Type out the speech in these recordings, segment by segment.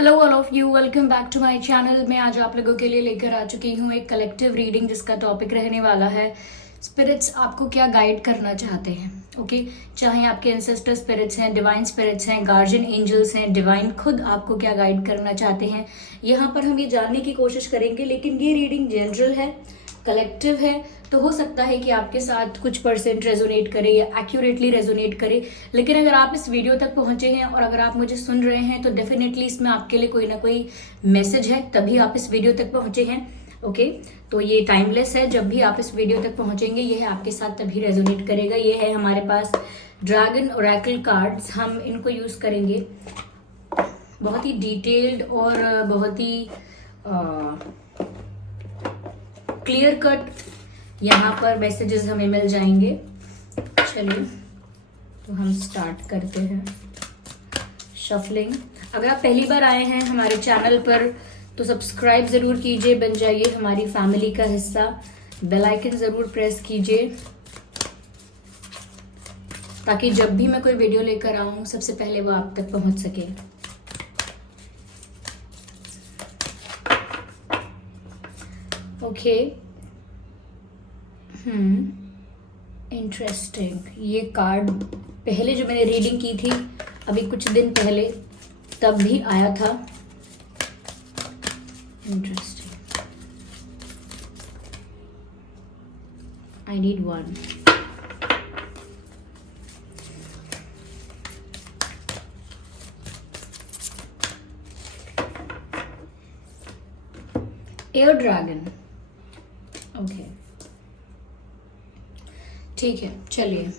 Hello all of you, welcome back to my channel. मैं आज आप लोगों के लिए लेकर आ चुकी हूँ एक कलेक्टिव रीडिंग जिसका टॉपिक रहने वाला है स्पिरिट्स आपको क्या गाइड करना चाहते हैं। ओके, चाहे आपके एंसेस्टर स्पिरिट्स हैं, डिवाइन स्पिरिट्स हैं, गार्जियन एंजल्स हैं, डिवाइन खुद आपको क्या गाइड करना चाहते हैं, यहाँ पर हम ये जानने की कोशिश करेंगे। लेकिन ये रीडिंग जनरल है, कलेक्टिव है, तो हो सकता है कि आपके साथ कुछ परसेंट रेजोनेट करे या एक्यूरेटली रेजोनेट करे। लेकिन अगर आप इस वीडियो तक पहुंचे हैं और अगर आप मुझे सुन रहे हैं तो डेफिनेटली इसमें आपके लिए कोई ना कोई मैसेज है, तभी आप इस वीडियो तक पहुंचे हैं। ओके, तो ये टाइमलेस है, जब भी आप इस वीडियो तक पहुंचेंगे ये आपके साथ तभी रेजोनेट करेगा। ये है हमारे पास ड्रैगन ओरेकल कार्ड्स, हम इनको यूज करेंगे। बहुत ही डिटेल्ड और बहुत ही क्लियर कट यहाँ पर मैसेजेस हमें मिल जाएंगे। चलिए तो हम स्टार्ट करते हैं शफलिंग। अगर आप पहली बार आए हैं हमारे चैनल पर तो सब्सक्राइब जरूर कीजिए, बन जाइए हमारी फैमिली का हिस्सा। बेल आइकन जरूर प्रेस कीजिए ताकि जब भी मैं कोई वीडियो लेकर आऊं सबसे पहले वो आप तक पहुंच सके। Okay, interesting. ये कार्ड पहले जो मैंने रीडिंग की थी अभी कुछ दिन पहले तब भी आया था। Interesting. I need one. Air dragon. Okay, ठीक है, चलिए।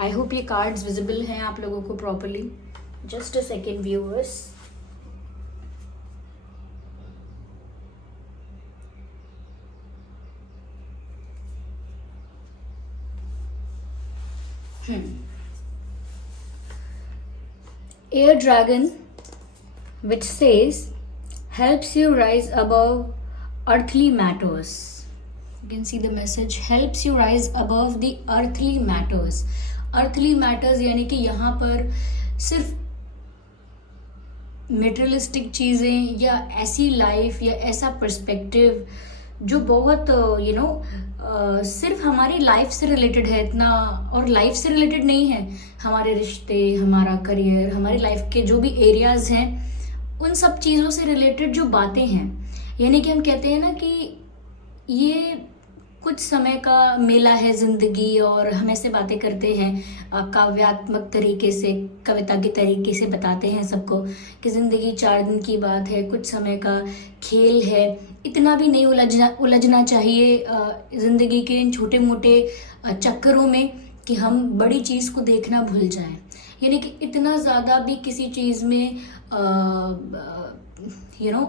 आई होप ये कार्ड्स विजिबल हैं आप लोगों को properly. Just a second viewers. Air dragon which says helps you rise above earthly matters. You can see the message, helps you rise above the earthly matters. earthly matters यानी कि यहाँ पर सिर्फ materialistic चीज़ें या ऐसी लाइफ या ऐसा पर्सपेक्टिव जो बहुत सिर्फ हमारी लाइफ से रिलेटेड है इतना, और लाइफ से रिलेटेड नहीं है, हमारे रिश्ते, हमारा करियर, हमारी लाइफ के जो भी एरियाज हैं उन सब चीज़ों से रिलेटेड जो बातें हैं। यानी कि हम कहते हैं ना कि ये कुछ समय का मेला है ज़िंदगी, और हम ऐसे बातें करते हैं काव्यात्मक तरीके से, कविता के तरीके से बताते हैं सबको कि ज़िंदगी 4 दिन की बात है, कुछ समय का खेल है। इतना भी नहीं उलझना चाहिए ज़िंदगी के इन छोटे मोटे चक्करों में कि हम बड़ी चीज़ को देखना भूल जाएं। यानी कि इतना ज़्यादा भी किसी चीज़ में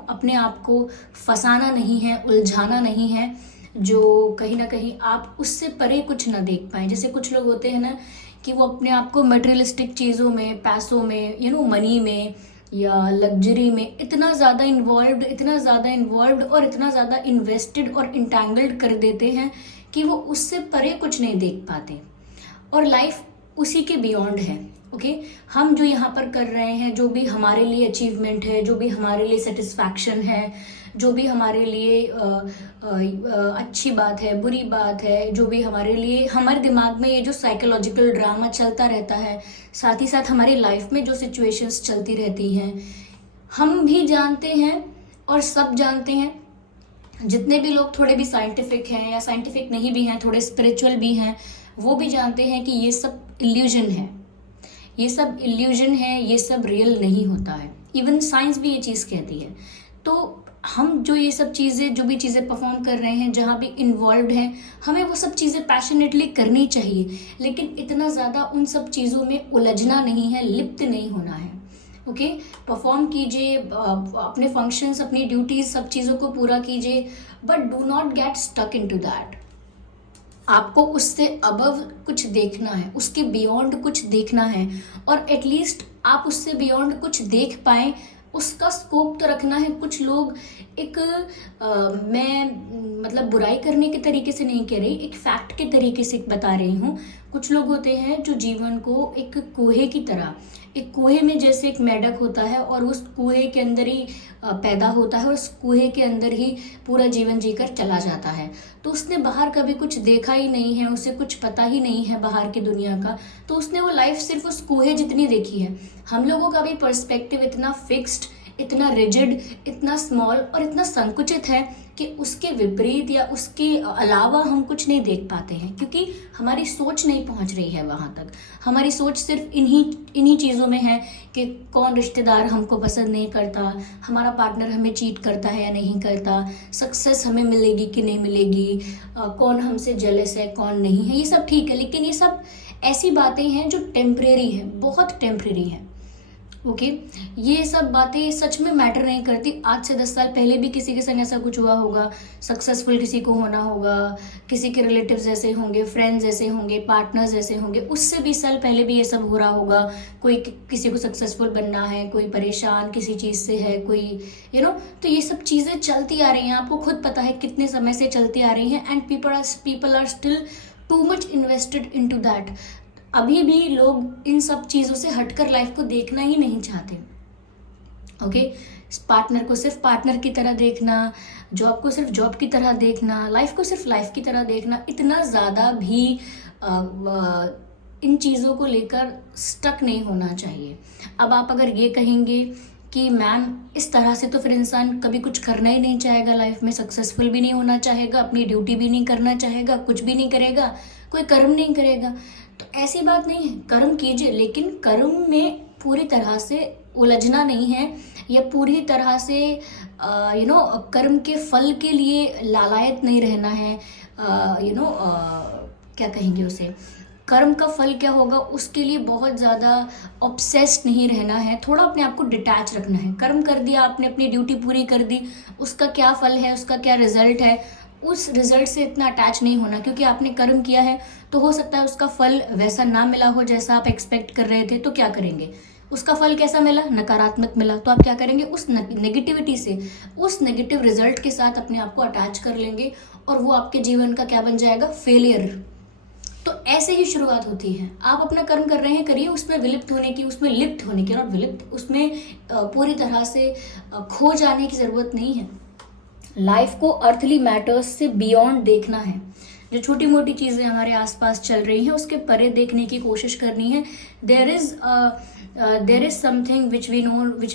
अपने आप को फंसाना नहीं है, उलझाना नहीं है, जो कहीं ना कहीं आप उससे परे कुछ ना देख पाएं। जैसे कुछ लोग होते हैं ना कि वो अपने आप को मटेरियलिस्टिक चीज़ों में, पैसों में, मनी में या लग्जरी में इतना ज़्यादा इन्वॉल्व्ड और इतना ज़्यादा इन्वेस्टेड और इंटैंगल्ड कर देते हैं कि वो उससे परे कुछ नहीं देख पाते, और लाइफ उसी के बियॉन्ड है। ओके, हम जो यहाँ पर कर रहे हैं, जो भी हमारे लिए अचीवमेंट है, जो भी हमारे लिए सेटिस्फैक्शन है, जो भी हमारे लिए अच्छी बात है, बुरी बात है, जो भी हमारे लिए, हमारे दिमाग में ये जो साइकोलॉजिकल ड्रामा चलता रहता है, साथ ही साथ हमारी लाइफ में जो सिचुएशंस चलती रहती हैं, हम भी जानते हैं और सब जानते हैं। जितने भी लोग थोड़े भी साइंटिफिक हैं या साइंटिफिक नहीं भी हैं, थोड़े स्पिरिचुअल भी हैं, वो भी जानते हैं कि ये सब इल्यूजन है, ये सब इल्यूजन है, ये सब रियल नहीं होता है। इवन साइंस भी ये चीज़ कहती है। तो हम जो ये सब चीज़ें, जो भी चीज़ें परफॉर्म कर रहे हैं, जहाँ भी इन्वॉल्व हैं, हमें वो सब चीज़ें पैशनेटली करनी चाहिए, लेकिन इतना ज़्यादा उन सब चीज़ों में उलझना नहीं है, लिप्त नहीं होना है। ओके, परफॉर्म कीजिए अपने फंक्शंस, अपनी ड्यूटीज, सब चीज़ों को पूरा कीजिए, but do not get stuck into that. आपको उससे अबव कुछ देखना है, उसके बियॉन्ड कुछ देखना है, और एटलीस्ट आप उससे बियॉन्ड कुछ देख पाएँ, उसका स्कोप तो रखना है। कुछ लोग मैं मतलब बुराई करने के तरीके से नहीं कह रही, एक फैक्ट के तरीके से बता रही हूँ। कुछ लोग होते हैं जो जीवन को एक कुएं की तरह, एक कुएं में जैसे एक मेंढक होता है और उस कुएं के अंदर ही पैदा होता है और उस कुएं के अंदर ही पूरा जीवन जीकर चला जाता है। तो उसने बाहर कभी कुछ देखा ही नहीं है, उसे कुछ पता ही नहीं है बाहर की दुनिया का, तो उसने वो लाइफ सिर्फ उस कुएं जितनी देखी है। हम लोगों का भी पर्सपेक्टिव इतना फिक्स्ड, इतना रिजिड, इतना स्मॉल और इतना संकुचित है कि उसके विपरीत या उसके अलावा हम कुछ नहीं देख पाते हैं, क्योंकि हमारी सोच नहीं पहुंच रही है वहां तक। हमारी सोच सिर्फ इन्हीं चीज़ों में है कि कौन रिश्तेदार हमको पसंद नहीं करता, हमारा पार्टनर हमें चीट करता है या नहीं करता, सक्सेस हमें मिलेगी कि नहीं मिलेगी, कौन हमसे जेलस है कौन नहीं है। ये सब ठीक है, लेकिन ये सब ऐसी बातें हैं जो टेम्परेरी है, बहुत टेम्परेरी है। ओके ये सब बातें सच में मैटर नहीं करती। आज से 10 साल पहले भी किसी के संग ऐसा कुछ हुआ होगा, सक्सेसफुल किसी को होना होगा, किसी के रिलेटिव्स ऐसे होंगे, फ्रेंड्स ऐसे होंगे, पार्टनर्स ऐसे होंगे, उससे 20 साल पहले भी ये सब हो रहा होगा। कोई किसी को सक्सेसफुल बनना है, कोई परेशान किसी चीज़ से है, कोई तो ये सब चीज़ें चलती आ रही हैं, आपको खुद पता है कितने समय से चलती आ रही हैं। And people are still too much invested into that. अभी भी लोग इन सब चीज़ों से हटकर लाइफ को देखना ही नहीं चाहते। ओके पार्टनर को सिर्फ पार्टनर की तरह देखना, जॉब को सिर्फ जॉब की तरह देखना, लाइफ को सिर्फ लाइफ की तरह देखना, इतना ज़्यादा भी इन चीज़ों को लेकर स्टक नहीं होना चाहिए। अब आप अगर ये कहेंगे कि मैम इस तरह से तो फिर इंसान कभी कुछ करना ही नहीं चाहेगा लाइफ में, सक्सेसफुल भी नहीं होना चाहेगा, अपनी ड्यूटी भी नहीं करना चाहेगा, कुछ भी नहीं करेगा, कोई कर्म नहीं करेगा, तो ऐसी बात नहीं है। कर्म कीजिए, लेकिन कर्म में पूरी तरह से उलझना नहीं है या पूरी तरह से कर्म के फल के लिए लालायत नहीं रहना है। क्या कहेंगे उसे, कर्म का फल क्या होगा उसके लिए बहुत ज़्यादा ऑब्सेस्ड नहीं रहना है, थोड़ा अपने आप को डिटैच रखना है। कर्म कर दिया आपने, अपनी ड्यूटी पूरी कर दी, उसका क्या फल है, उसका क्या रिजल्ट है, उस रिजल्ट से इतना अटैच नहीं होना, क्योंकि आपने कर्म किया है तो हो सकता है उसका फल वैसा ना मिला हो जैसा आप एक्सपेक्ट कर रहे थे, तो क्या करेंगे, उसका फल कैसा मिला, नकारात्मक मिला, तो आप क्या करेंगे, उस नेगेटिविटी से, उस नेगेटिव रिजल्ट के साथ अपने आप को अटैच कर लेंगे और वो आपके जीवन का क्या बन जाएगा, फेलियर। तो ऐसे ही शुरुआत होती है। आप अपना कर्म कर रहे हैं, करिए, उसमें विलिप्त होने की, उसमें लिप्त होने की, और विलिप्त उसमें पूरी तरह से खो जाने की ज़रूरत नहीं है। लाइफ को अर्थली मैटर्स से बियॉन्ड देखना है। जो छोटी मोटी चीज़ें हमारे आसपास चल रही हैं उसके परे देखने की कोशिश करनी है। There is something which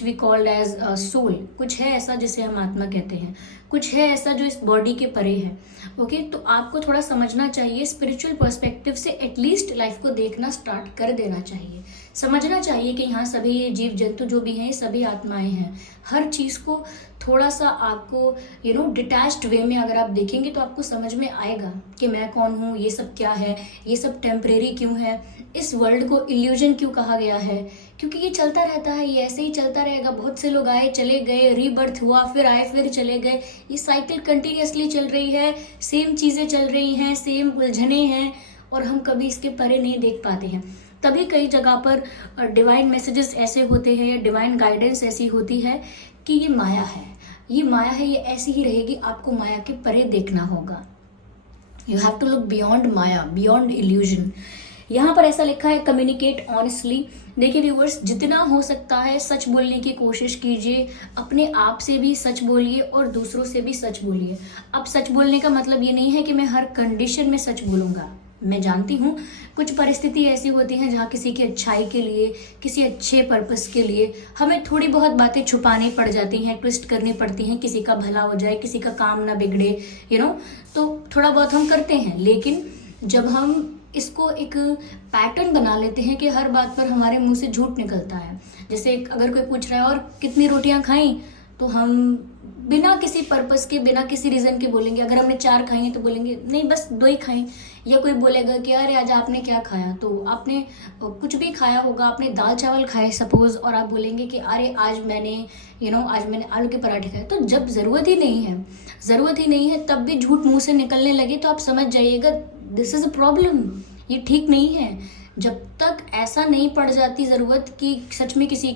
we called as soul. कुछ है ऐसा जिसे हम आत्मा कहते हैं, कुछ है ऐसा जो इस बॉडी के परे है। ओके तो आपको थोड़ा समझना चाहिए, स्पिरिचुअल पर्सपेक्टिव से एटलीस्ट लाइफ को देखना स्टार्ट कर देना चाहिए। समझना चाहिए कि यहाँ सभी जीव जंतु जो भी हैं सभी आत्माएं हैं। हर चीज़ को थोड़ा सा आपको डिटैच्ड वे में अगर आप देखेंगे तो आपको समझ में आएगा कि मैं कौन हूँ, ये सब क्या है, ये सब टेम्परेरी क्यों है, इस वर्ल्ड को इल्यूजन क्यों कहा गया है, क्योंकि ये चलता रहता है, ये ऐसे ही चलता रहेगा। बहुत से लोग आए चले गए, रीबर्थ हुआ, फिर आए फिर चले गए, ये साइकिल कंटिन्यूसली चल रही है, सेम चीज़ें चल रही हैं, सेम उलझने हैं, और हम कभी इसके परे नहीं देख पाते हैं। तभी कई जगह पर डिवाइन मैसेजेस ऐसे होते हैं या डिवाइन गाइडेंस ऐसी होती है कि ये माया है, ये माया है, ये ऐसी ही रहेगी, आपको माया के परे देखना होगा। You have to look beyond maya, beyond illusion. यहाँ पर ऐसा लिखा है, कम्युनिकेट ऑनेस्टली। देखिए व्यूवर्स, जितना हो सकता है सच बोलने की कोशिश कीजिए, अपने आप से भी सच बोलिए और दूसरों से भी सच बोलिए। अब सच बोलने का मतलब ये नहीं है कि मैं हर कंडीशन में सच बोलूँगा। मैं जानती हूँ कुछ परिस्थिति ऐसी होती हैं जहाँ किसी की अच्छाई के लिए, किसी अच्छे पर्पस के लिए हमें थोड़ी बहुत बातें छुपानी पड़ जाती हैं, ट्विस्ट करनी पड़ती हैं, किसी का भला हो जाए, किसी का काम ना बिगड़े, तो थोड़ा बहुत हम करते हैं। लेकिन जब हम इसको एक पैटर्न बना लेते हैं कि हर बात पर हमारे मुंह से झूठ निकलता है, जैसे अगर कोई पूछ रहा है और कितनी रोटियां खाई, तो हम बिना किसी पर्पस के, बिना किसी रीज़न के बोलेंगे। अगर हमने 4 खाई हैं तो बोलेंगे नहीं बस 2 ही खाई। या कोई बोलेगा कि अरे आज आपने क्या खाया, तो आपने कुछ भी खाया होगा, आपने दाल चावल खाए सपोज, और आप बोलेंगे कि अरे आज मैंने आज मैंने आलू के पराठे खाए। तो जब ज़रूरत ही नहीं है तब भी झूठ मुंह से निकलने लगे तो आप समझ जाइएगा दिस इज़ अ प्रॉब्लम, ये ठीक नहीं है। जब तक ऐसा नहीं पड़ जाती ज़रूरत कि सच में किसी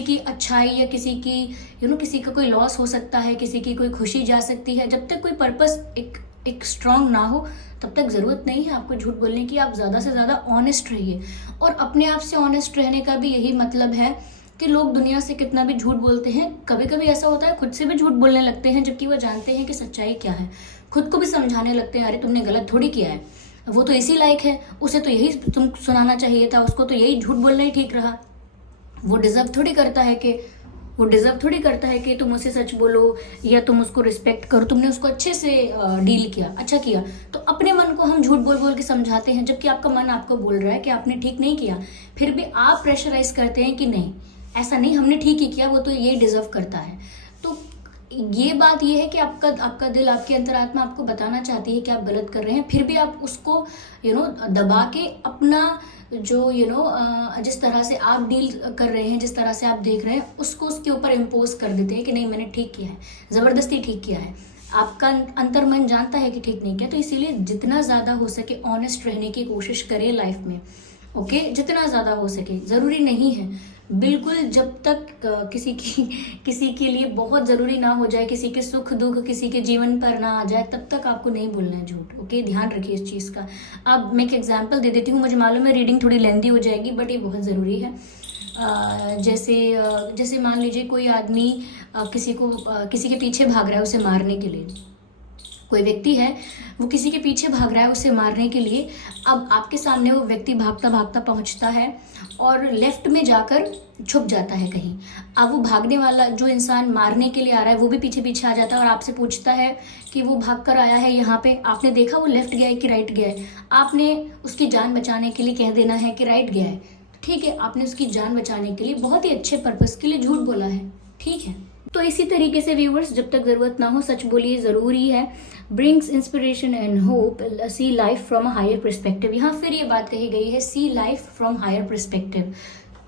की अच्छाई या किसी की किसी का कोई लॉस हो सकता है, किसी की कोई खुशी जा सकती है, जब तक कोई पर्पस एक एक स्ट्रांग ना हो तब तक ज़रूरत नहीं है आपको झूठ बोलने की। आप ज़्यादा से ज़्यादा ऑनेस्ट रहिए, और अपने आप से ऑनेस्ट रहने का भी यही मतलब है कि लोग दुनिया से कितना भी झूठ बोलते हैं, कभी कभी ऐसा होता है खुद से भी झूठ बोलने लगते हैं, जबकि वो जानते हैं कि सच्चाई क्या है। खुद को भी समझाने लगते हैं, अरे तुमने गलत थोड़ी किया है, वो तो इसी लायक है, उसे तो यही तुम सुनाना चाहिए था, उसको तो यही झूठ बोलना ही ठीक रहा। वो डिजर्व थोड़ी करता है कि तुम उसे सच बोलो या तुम उसको रिस्पेक्ट करो। तुमने उसको अच्छे से डील किया, अच्छा किया। तो अपने मन को हम झूठ बोल बोल के समझाते हैं, जबकि आपका मन आपको बोल रहा है कि आपने ठीक नहीं किया, फिर भी आप प्रेशराइज करते हैं कि नहीं ऐसा नहीं, हमने ठीक ही किया, वो तो ये डिजर्व करता है। तो ये बात ये है कि आपका दिल, आपकी अंतरात्मा आपको बताना चाहती है कि आप गलत कर रहे हैं, फिर भी आप उसको दबा के अपना जो जिस तरह से आप डील कर रहे हैं, जिस तरह से आप देख रहे हैं, उसको उसके ऊपर इम्पोज कर देते हैं कि नहीं मैंने ठीक किया है, ज़बरदस्ती ठीक किया है। आपका अंतर्मन जानता है कि ठीक नहीं किया। तो इसीलिए जितना ज़्यादा हो सके ऑनेस्ट रहने की कोशिश करें लाइफ में, ओके, जितना ज़्यादा हो सके। ज़रूरी नहीं है बिल्कुल, जब तक किसी के लिए बहुत ज़रूरी ना हो जाए, किसी के सुख दुख किसी के जीवन पर ना आ जाए, तब तक आपको नहीं बोलना है झूठ, ओके। ध्यान रखिए इस चीज़ का। अब मैं एक एग्जांपल दे देती हूँ, मुझे मालूम है रीडिंग थोड़ी लेंदी हो जाएगी, बट ये बहुत ज़रूरी है। जैसे मान लीजिए कोई आदमी किसी के पीछे भाग रहा है उसे मारने के लिए। कोई व्यक्ति है, वो किसी के पीछे भाग रहा है उसे मारने के लिए। अब आपके सामने वो व्यक्ति भागता भागता पहुंचता है और लेफ्ट में जाकर छुप जाता है कहीं। अब वो भागने वाला जो इंसान मारने के लिए आ रहा है वो भी पीछे पीछे आ जाता है और आपसे पूछता है कि वो भाग कर आया है यहाँ पे, आपने देखा वो लेफ्ट गया है कि राइट गया है। आपने उसकी जान बचाने के लिए कह देना है कि राइट गया है, ठीक है। आपने उसकी जान बचाने के लिए बहुत ही अच्छे पर्पस के लिए झूठ बोला है, ठीक है। तो इसी तरीके से व्यूवर्स, जब तक ज़रूरत ना हो सच बोलिए, ज़रूरी है। Brings inspiration and hope, see life from a higher perspective. यहाँ फिर ये बात कही गई है, see life from higher perspective.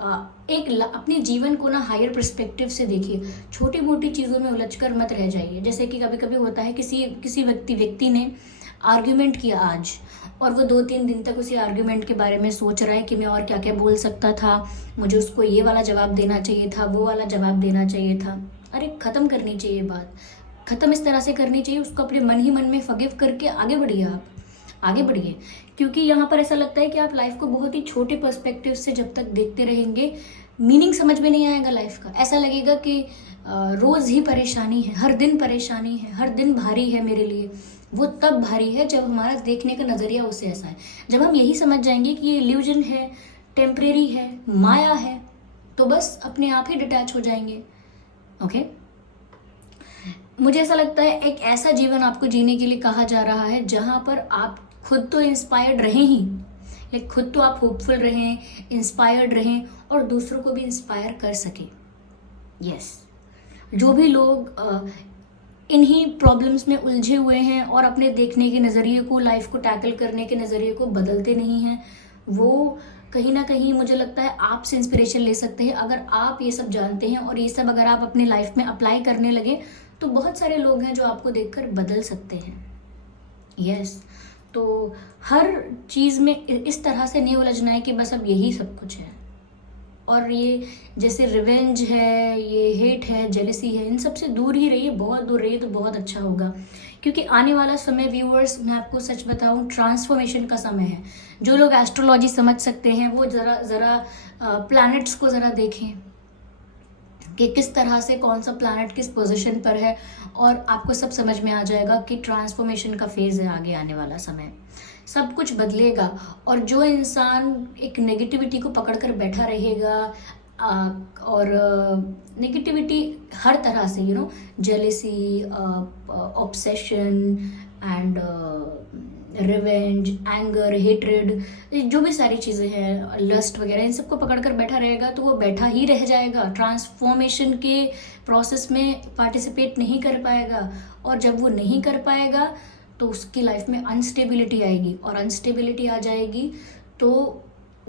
अपने जीवन को ना हायर परस्पेक्टिव से देखिए, छोटी मोटी चीज़ों में उलझकर मत रह जाइए। जैसे कि कभी कभी होता है किसी व्यक्ति ने आर्ग्यूमेंट किया आज, और वो 2-3 दिन तक उसी आर्ग्यूमेंट के बारे में सोच रहा है कि मैं और क्या क्या बोल सकता था, मुझे उसको ये वाला जवाब देना चाहिए था, वो वाला जवाब देना चाहिए था। अरे ख़त्म करनी चाहिए बात, ख़त्म इस तरह से करनी चाहिए, उसको अपने मन ही मन में फॉरगिव करके आगे बढ़िए, आप आगे बढ़िए। क्योंकि यहाँ पर ऐसा लगता है कि आप लाइफ को बहुत ही छोटे पर्सपेक्टिव से जब तक देखते रहेंगे, मीनिंग समझ में नहीं आएगा लाइफ का। ऐसा लगेगा कि रोज़ ही परेशानी है, हर दिन परेशानी है, हर दिन भारी है मेरे लिए। वो तब भारी है जब हमारा देखने का नज़रिया उससे ऐसा है। जब हम यही समझ जाएंगे कि ये इल्यूजन है, टेम्परेरी है, माया है, तो बस अपने आप ही डिटैच हो जाएंगे, ओके। मुझे ऐसा लगता है एक ऐसा जीवन आपको जीने के लिए कहा जा रहा है जहां पर आप खुद तो इंस्पायर्ड रहें ही, लाइक खुद तो आप होपफुल रहें, इंस्पायर्ड रहें, और दूसरों को भी इंस्पायर कर सकें। यस, जो भी लोग इन्हीं प्रॉब्लम्स में उलझे हुए हैं और अपने देखने के नज़रिए को, लाइफ को टैकल करने के नज़रिए को बदलते नहीं हैं, वो कहीं ना कहीं मुझे लगता है आपसे इंस्पिरेशन ले सकते हैं। अगर आप ये सब जानते हैं और ये सब अगर आप अपनी लाइफ में अप्लाई करने लगे, तो बहुत सारे लोग हैं जो आपको देखकर बदल सकते हैं। यस, तो हर चीज़ में इस तरह से नहीं उलझना है कि बस अब यही सब कुछ है। और ये जैसे रिवेंज है, ये हेट है, जेलसी है, इन सब से दूर ही रहिए, बहुत दूर रहिए तो बहुत अच्छा होगा। क्योंकि आने वाला समय व्यूअर्स, मैं आपको सच बताऊं, ट्रांसफॉर्मेशन का समय है। जो लोग एस्ट्रोलॉजी समझ सकते हैं वो ज़रा प्लैनेट्स को ज़रा देखें कि किस तरह से कौन सा प्लैनेट किस पोजीशन पर है, और आपको सब समझ में आ जाएगा कि ट्रांसफॉर्मेशन का फेज़ है आगे आने वाला समय, सब कुछ बदलेगा। और जो इंसान एक नेगेटिविटी को पकड़ कर बैठा रहेगा, और नेगेटिविटी हर तरह से, jealousy, obsession and revenge, anger, hatred, जो भी सारी चीज़ें हैं, लस्ट वगैरह, इन सबको पकड़ कर बैठा रहेगा तो वो बैठा ही रह जाएगा, ट्रांसफॉर्मेशन के प्रोसेस में पार्टिसिपेट नहीं कर पाएगा। और जब वो नहीं कर पाएगा तो उसकी लाइफ में अनस्टेबिलिटी आएगी, और अनस्टेबिलिटी आ जाएगी तो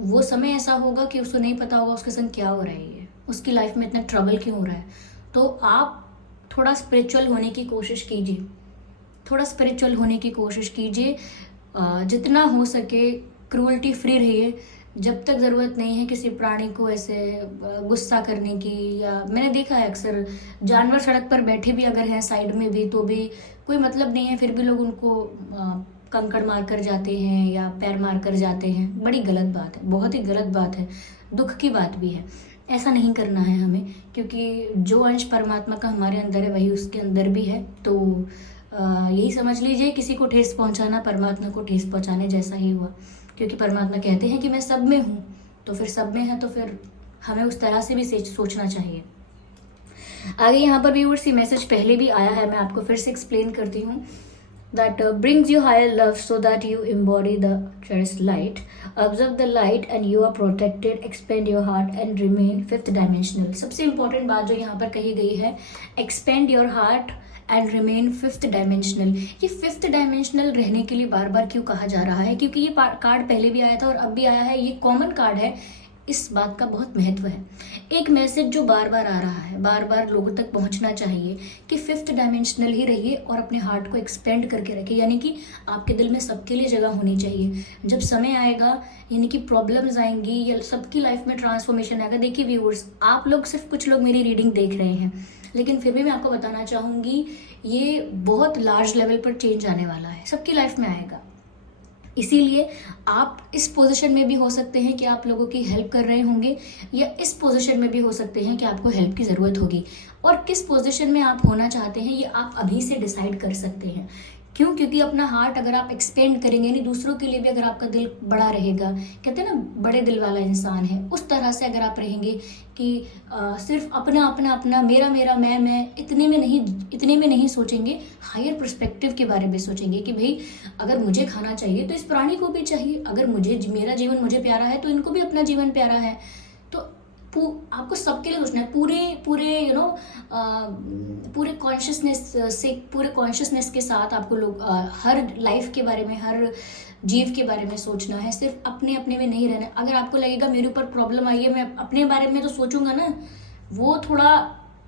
वो समय ऐसा होगा कि उसको नहीं पता होगा उसके संग क्या हो रहा है, उसकी लाइफ में इतना ट्रबल क्यों हो रहा है। तो आप थोड़ा स्पिरिचुअल होने की कोशिश कीजिए, थोड़ा स्पिरिचुअल होने की कोशिश कीजिए, जितना हो सके क्रूअल्टी फ्री रहिए, जब तक ज़रूरत नहीं है किसी प्राणी को ऐसे गुस्सा करने की, या मैंने देखा है अक्सर जानवर सड़क पर बैठे भी अगर हैं साइड में भी, तो भी कोई मतलब नहीं है, फिर भी लोग उनको कंकड़ मार कर जाते हैं या पैर मार कर जाते हैं। बड़ी गलत बात है, बहुत ही गलत बात है, दुख की बात भी है। ऐसा नहीं करना है हमें, क्योंकि जो अंश परमात्मा का हमारे अंदर है वही उसके अंदर भी है। तो यही समझ लीजिए, किसी को ठेस पहुंचाना परमात्मा को ठेस पहुंचाने जैसा ही हुआ, क्योंकि परमात्मा कहते हैं कि मैं सब में हूँ, तो फिर सब में है तो फिर हमें उस तरह से भी सोचना चाहिए। आगे यहाँ पर भी व्यूअर्स मैसेज पहले भी आया है, मैं आपको फिर से एक्सप्लेन करती हूँ। That brings you higher love so that you embody the cherished light. Observe the light and you are protected. Expand your heart and remain fifth dimensional. सबसे important बात जो यहाँ पर कही गई है, expand your heart and remain fifth dimensional. ये fifth dimensional रहने के लिए बार बार क्यों कहा जा रहा है? क्योंकि ये कार्ड पहले भी आया था और अब भी आया है, ये कॉमन कार्ड है। इस बात का बहुत महत्व है। एक मैसेज जो बार बार आ रहा है, बार बार लोगों तक पहुंचना चाहिए कि फिफ्थ डायमेंशनल ही रहिए और अपने हार्ट को एक्सपेंड करके रखिए, यानी कि आपके दिल में सबके लिए जगह होनी चाहिए। जब समय आएगा, यानी कि प्रॉब्लम्स आएंगी या सबकी लाइफ में ट्रांसफॉर्मेशन आएगा। देखिए व्यूअर्स, आप लोग सिर्फ कुछ लोग मेरी रीडिंग देख रहे हैं, लेकिन फिर भी मैं आपको बताना चाहूँगी ये बहुत लार्ज लेवल पर चेंज आने वाला है, सबकी लाइफ में आएगा। इसीलिए आप इस पोजीशन में भी हो सकते हैं कि आप लोगों की हेल्प कर रहे होंगे, या इस पोजीशन में भी हो सकते हैं कि आपको हेल्प की ज़रूरत होगी। और किस पोजीशन में आप होना चाहते हैं ये आप अभी से डिसाइड कर सकते हैं। क्यों? क्योंकि अपना हार्ट अगर आप एक्सपेंड करेंगे, यानी दूसरों के लिए भी अगर आपका दिल बड़ा रहेगा, कहते हैं ना बड़े दिल वाला इंसान है, उस तरह से अगर आप रहेंगे कि सिर्फ अपना अपना अपना, मेरा मेरा, मैं, इतने में नहीं सोचेंगे, हायर पर्सपेक्टिव के बारे में सोचेंगे कि भाई अगर मुझे खाना चाहिए तो इस प्राणी को भी चाहिए, अगर मेरा जीवन मुझे प्यारा है तो इनको भी अपना जीवन प्यारा है। तो आपको सबके लिए सोचना है, पूरे पूरे कॉन्शियसनेस के साथ आपको लोग हर लाइफ के बारे में, हर जीव के बारे में सोचना है, सिर्फ अपने अपने में नहीं रहना। अगर आपको लगेगा मेरे ऊपर प्रॉब्लम आई है, मैं अपने बारे में तो सोचूंगा ना, वो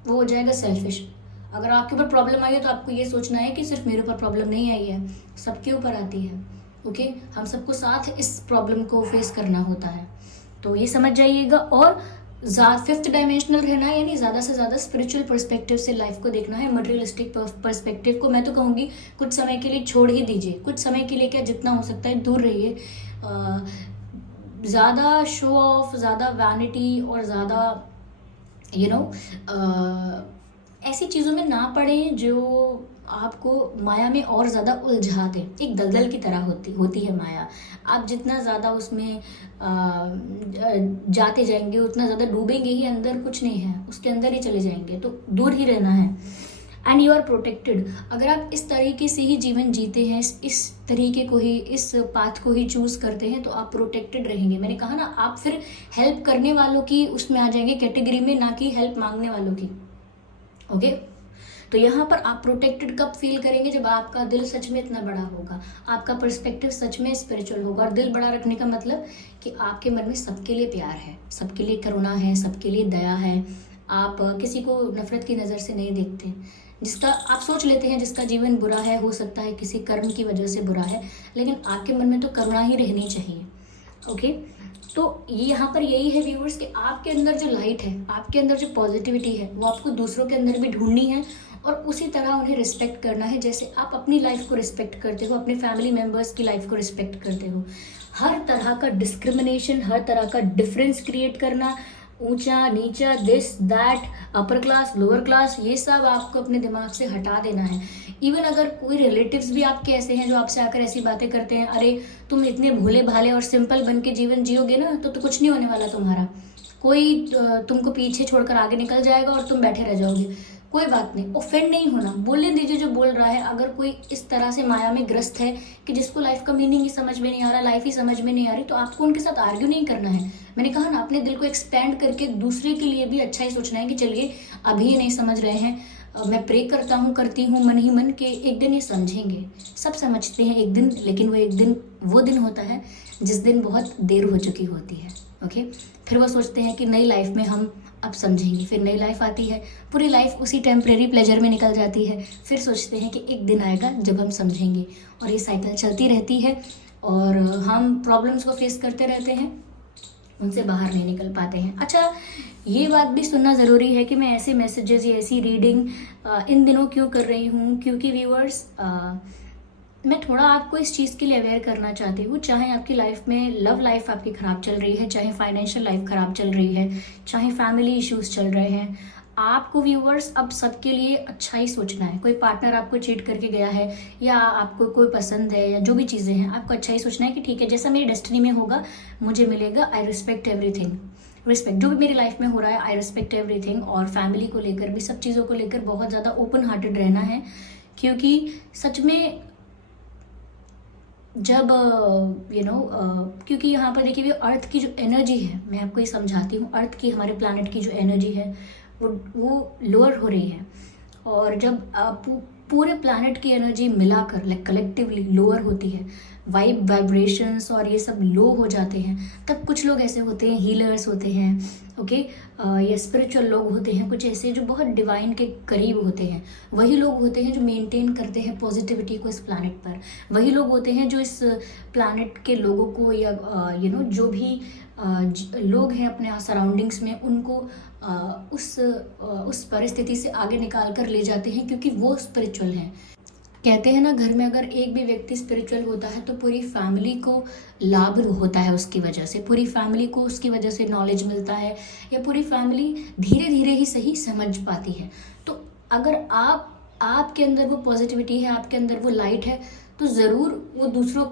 हो जाएगा सेल्फिश। अगर आपके ऊपर प्रॉब्लम आई है तो आपको ये सोचना है कि सिर्फ मेरे ऊपर प्रॉब्लम नहीं आई है, सबके ऊपर आती है। ओके, हम सबको साथ इस प्रॉब्लम को फेस करना होता है, तो ये समझ जाइएगा। और फिफ्थ डायमेंशनल रहना है, यानी ज़्यादा से ज़्यादा स्पिरिचुअल पर्सपेक्टिव से लाइफ को देखना है। मटेरियलिस्टिक पर्सपेक्टिव को मैं तो कहूँगी कुछ समय के लिए छोड़ ही दीजिए, कुछ समय के लिए क्या, जितना हो सकता है दूर रहिए। ज़्यादा शो ऑफ, ज़्यादा वैनिटी और ज़्यादा ऐसी चीज़ों में ना पड़ें जो आपको माया में और ज़्यादा उलझा दे। एक दलदल की तरह होती है माया। आप जितना ज़्यादा उसमें जाते जाएंगे उतना ज़्यादा डूबेंगे ही, अंदर कुछ नहीं है, उसके अंदर ही चले जाएंगे, तो दूर ही रहना है। And you are protected. अगर आप इस तरीके से ही जीवन जीते हैं, इस तरीके को ही, इस पाथ को ही चूज करते हैं, तो आप प्रोटेक्टेड रहेंगे। मैंने कहा ना, आप फिर हेल्प करने वालों की उसमें आ जाएंगे कैटेगरी में, ना कि हेल्प मांगने वालों की। ओके, तो यहाँ पर आप प्रोटेक्टेड कब फील करेंगे? जब आपका दिल सच में इतना बड़ा होगा, आपका पर्सपेक्टिव सच में स्पिरिचुअल होगा। और दिल बड़ा रखने का मतलब कि आपके मन में सबके लिए प्यार है, सबके लिए करुणा है, सबके लिए दया है। आप किसी को नफरत की नज़र से नहीं देखते। जिसका आप सोच लेते हैं जिसका जीवन बुरा है, हो सकता है किसी कर्म की वजह से बुरा है, लेकिन आपके मन में तो करुणा ही रहनी चाहिए। ओके, तो ये यहाँ पर यही है व्यूअर्स कि आपके अंदर जो लाइट है, आपके अंदर जो पॉजिटिविटी है, वो आपको दूसरों के अंदर भी ढूंढनी है और उसी तरह उन्हें रिस्पेक्ट करना है, जैसे आप अपनी लाइफ को रिस्पेक्ट करते हो, अपने फैमिली मेम्बर्स की लाइफ को रिस्पेक्ट करते हो। हर तरह का डिस्क्रिमिनेशन, हर तरह का डिफरेंस क्रिएट करना, ऊंचा नीचा, this that, upper class lower class, ये सब आपको अपने दिमाग से हटा देना है। इवन अगर कोई रिलेटिव्स भी आपके ऐसे हैं जो आपसे आकर ऐसी बातें करते हैं, अरे तुम इतने भोले भाले और सिंपल बन के जीवन जियोगे ना तो कुछ नहीं होने वाला तुम्हारा, कोई तुमको पीछे छोड़कर आगे निकल जाएगा और तुम बैठे रह जाओगे। कोई बात नहीं, ऑफेंड नहीं होना, बोलने दीजिए जो बोल रहा है। अगर कोई इस तरह से माया में ग्रस्त है कि जिसको लाइफ का मीनिंग ही समझ में नहीं आ रहा, लाइफ ही समझ में नहीं आ रही, तो आपको उनके साथ आर्ग्यू नहीं करना है। मैंने कहा ना, अपने दिल को एक्सपैंड करके दूसरे के लिए भी अच्छा ही सोचना है कि चलिए अभी ये नहीं समझ रहे हैं, मैं प्रे करती हूँ मन ही मन के एक दिन ये समझेंगे। सब समझते हैं एक दिन, लेकिन वो दिन होता है जिस दिन बहुत देर हो चुकी होती है। ओके, फिर वो सोचते हैं कि नई लाइफ में हम अब समझेंगे, फिर नई लाइफ आती है, पूरी लाइफ उसी टेम्परेरी प्लेजर में निकल जाती है, फिर सोचते हैं कि एक दिन आएगा जब हम समझेंगे, और ये साइकिल चलती रहती है और हम प्रॉब्लम्स को फेस करते रहते हैं। उनसे बाहर नहीं निकल पाते हैं। अच्छा, ये बात भी सुनना ज़रूरी है कि मैं ऐसे मैसेजेस या ऐसी रीडिंग इन दिनों क्यों कर रही हूँ, क्योंकि व्यूअर्स मैं थोड़ा आपको इस चीज़ के लिए अवेयर करना चाहती हूँ। चाहे आपकी लाइफ में लव लाइफ आपकी ख़राब चल रही है, चाहे फाइनेंशियल लाइफ ख़राब चल रही है, चाहे फैमिली इश्यूज चल रहे हैं, आपको व्यूअर्स अब सबके लिए अच्छा ही सोचना है। कोई पार्टनर आपको चीट करके गया है या आपको कोई पसंद है या जो भी चीज़ें हैं, आपको अच्छा ही सोचना है कि ठीक है, जैसा मेरी डेस्टिनी में होगा मुझे मिलेगा। आई रिस्पेक्ट एवरीथिंग, रिस्पेक्ट जो भी मेरी लाइफ में हो रहा है, आई रिस्पेक्ट एवरीथिंग। और फैमिली को लेकर भी, सब चीज़ों को लेकर बहुत ज़्यादा ओपन हार्टेड रहना है, क्योंकि सच में जब क्योंकि यहाँ पर देखिए अर्थ की जो एनर्जी है, मैं आपको ये समझाती हूँ, अर्थ की, हमारे प्लानट की जो एनर्जी है वो लोअर हो रही है। और जब पूरे प्लानट की एनर्जी मिलाकर कलेक्टिवली लोअर होती है, वाइब्रेशंस और ये सब लो हो जाते हैं, तब कुछ लोग ऐसे होते हैं, हीलर्स होते हैं, ओके, या स्पिरिचुअल लोग होते हैं, कुछ ऐसे जो बहुत डिवाइन के करीब होते हैं। वही लोग होते हैं जो मेंटेन करते हैं पॉजिटिविटी को इस प्लानट पर। वही लोग होते हैं जो इस प्लानट के लोगों को या जो भी लोग हैं अपने सराउंडिंग्स में, उनको उस परिस्थिति से आगे निकाल कर ले जाते हैं, क्योंकि वो स्पिरिचुअल हैं। कहते हैं ना, घर में अगर एक भी व्यक्ति स्पिरिचुअल होता है तो पूरी फैमिली को लाभ होता है उसकी वजह से, पूरी फैमिली को उसकी वजह से नॉलेज मिलता है, या पूरी फैमिली धीरे धीरे ही सही समझ पाती है। तो अगर आपके अंदर वो पॉजिटिविटी है, आपके अंदर वो लाइट है, तो ज़रूर वो दूसरों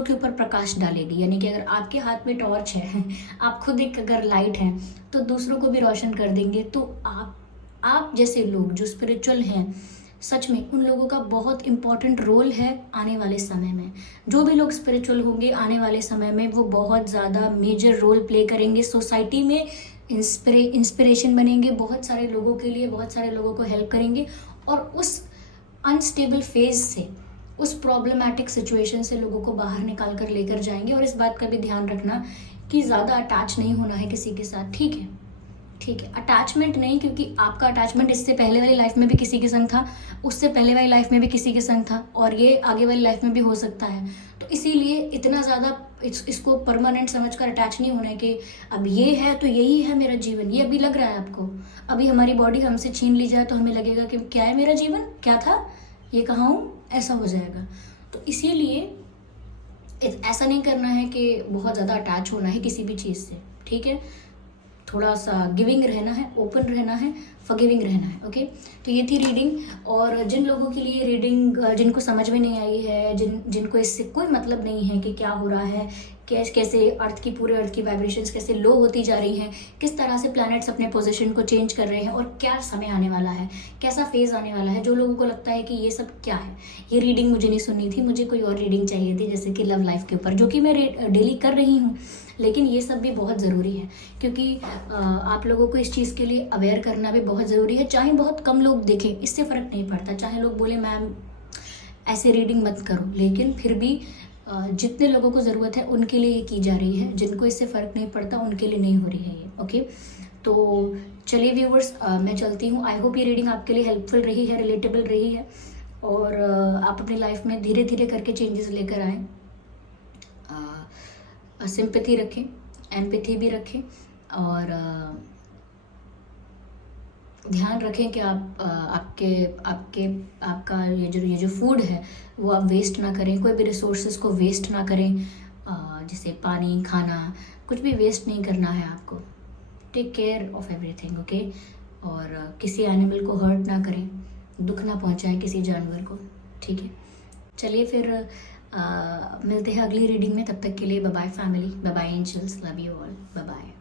के ऊपर प्रकाश डालेगी। यानी कि अगर आपके हाथ में टॉर्च है, आप खुद एक अगर लाइट है, तो दूसरों को भी रोशन कर देंगे। तो आप जैसे लोग जो स्पिरिचुअल हैं, सच में उन लोगों का बहुत इम्पॉर्टेंट रोल है आने वाले समय में। जो भी लोग स्पिरिचुअल होंगे आने वाले समय में, वो बहुत ज़्यादा मेजर रोल प्ले करेंगे सोसाइटी में, इंस्पिरेशन बनेंगे बहुत सारे लोगों के लिए, बहुत सारे लोगों को हेल्प करेंगे, और उस अनस्टेबल फेज से, उस प्रॉब्लमैटिक सिचुएशन से लोगों को बाहर निकाल कर लेकर जाएंगे। और इस बात का भी ध्यान रखना कि ज़्यादा अटैच नहीं होना है किसी के साथ, ठीक है, ठीक है, अटैचमेंट नहीं, क्योंकि आपका अटैचमेंट इससे पहले वाली लाइफ में भी किसी के संग था, उससे पहले वाली लाइफ में भी किसी के संग था, और ये आगे वाली लाइफ में भी हो सकता है। तो इसीलिए इतना ज़्यादा इसको परमानेंट समझकर अटैच नहीं होना है कि अब ये है तो यही है मेरा जीवन। ये अभी लग रहा है आपको, अभी हमारी बॉडी हमसे छीन ली जाए तो हमें लगेगा कि क्या है मेरा जीवन, क्या था, ये कहाँ हूँ, ऐसा हो जाएगा। तो इसीलिए ऐसा नहीं करना है कि बहुत ज़्यादा अटैच होना है किसी भी चीज़ से, ठीक है। थोड़ा सा गिविंग रहना है, ओपन रहना है, फॉरगिविंग रहना है, ओके। तो ये थी रीडिंग। और जिन लोगों के लिए रीडिंग, जिनको समझ में नहीं आई है, जिनको इससे कोई मतलब नहीं है कि क्या हो रहा है, कैसे पूरे अर्थ की वाइब्रेशंस कैसे लो होती जा रही हैं, किस तरह से प्लैनेट्स अपने पोजीशन को चेंज कर रहे हैं, और क्या समय आने वाला है, कैसा फेज आने वाला है, जो लोगों को लगता है कि ये सब क्या है, ये रीडिंग मुझे नहीं सुननी थी, मुझे कोई और रीडिंग चाहिए थी, जैसे कि लव लाइफ के ऊपर, जो कि मैं डेली कर रही हूँ। लेकिन ये सब भी बहुत ज़रूरी है, क्योंकि आप लोगों को इस चीज़ के लिए अवेयर करना भी बहुत ज़रूरी है। चाहे बहुत कम लोग देखें, इससे फ़र्क नहीं पड़ता, चाहे लोग बोले मैम ऐसे रीडिंग मत करो, लेकिन फिर भी जितने लोगों को ज़रूरत है उनके लिए ये की जा रही है। जिनको इससे फ़र्क नहीं पड़ता उनके लिए नहीं हो रही है ये, ओके। तो चलिए व्यूवर्स, मैं चलती हूँ। आई होप ये रीडिंग आपके लिए हेल्पफुल रही है, रिलेटेबल रही है, और आप अपनी लाइफ में धीरे धीरे करके चेंजेस लेकर आएँ। सिंपैथी रखें, एम्पैथी भी रखें, और ध्यान रखें कि आपका ये जो फूड है वो आप वेस्ट ना करें, कोई भी रिसोर्सेज को वेस्ट ना करें, जैसे पानी, खाना, कुछ भी वेस्ट नहीं करना है आपको। Take care of everything, okay. और किसी एनिमल को हर्ट ना करें, दुख ना पहुंचाएं किसी जानवर को, ठीक है। चलिए फिर मिलते हैं अगली रीडिंग में। तब तक के लिए bye bye family, bye bye angels, love you all, bye bye.